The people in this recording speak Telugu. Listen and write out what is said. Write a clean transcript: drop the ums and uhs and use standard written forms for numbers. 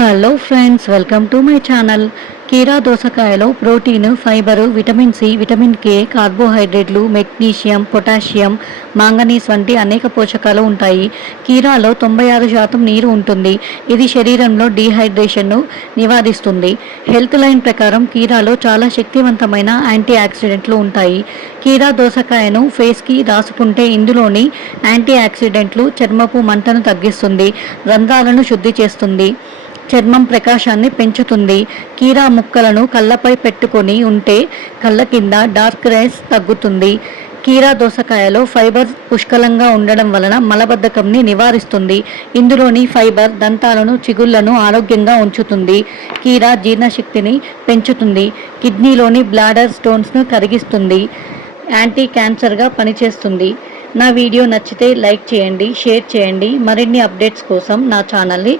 Hello friends, welcome to my channel. కీరా దోసకాయలో protein, fibre, vitamin C, vitamin K, కార్బోహైడ్రేట్లు, మెగ్నీషియం, పొటాషియం, మాంగనీస్ వంటి అనేక పోషకాలు ఉంటాయి. కీరాలో 96% నీరు ఉంటుంది. ఇది శరీరంలో డీహైడ్రేషన్ను నివారిస్తుంది. హెల్త్ లైన్ ప్రకారం కీరాలో చాలా శక్తివంతమైన యాంటీ ఆక్సిడెంట్లు ఉంటాయి. కీరా దోసకాయను ఫేస్కి రాసుకుంటే ఇందులోని యాంటీ ఆక్సిడెంట్లు చర్మపు మంటను తగ్గిస్తుంది, రంధ్రాలను శుద్ధి చేస్తుంది, చర్మం ప్రకాశాన్ని పెంచుతుంది. కీరా ముక్కలను కళ్ళపై పెట్టుకొని ఉంటే కళ్ళ కింద డార్క్ రేస్ తగ్గుతుంది. కీరా దోసకాయలో ఫైబర్ పుష్కలంగా ఉండడం వలన మలబద్ధకంని నివారిస్తుంది. ఇందులోని ఫైబర్ దంతాలను, చిగుళ్లను ఆరోగ్యంగా ఉంచుతుంది. కీరా జీర్ణశక్తిని పెంచుతుంది. కిడ్నీలోని బ్లాడర్ స్టోన్స్ను కరిగిస్తుంది. యాంటీ క్యాన్సర్గా పనిచేస్తుంది. నా వీడియో నచ్చితే లైక్ చేయండి, షేర్ చేయండి. మరిన్ని అప్డేట్స్ కోసం నా ఛానల్ని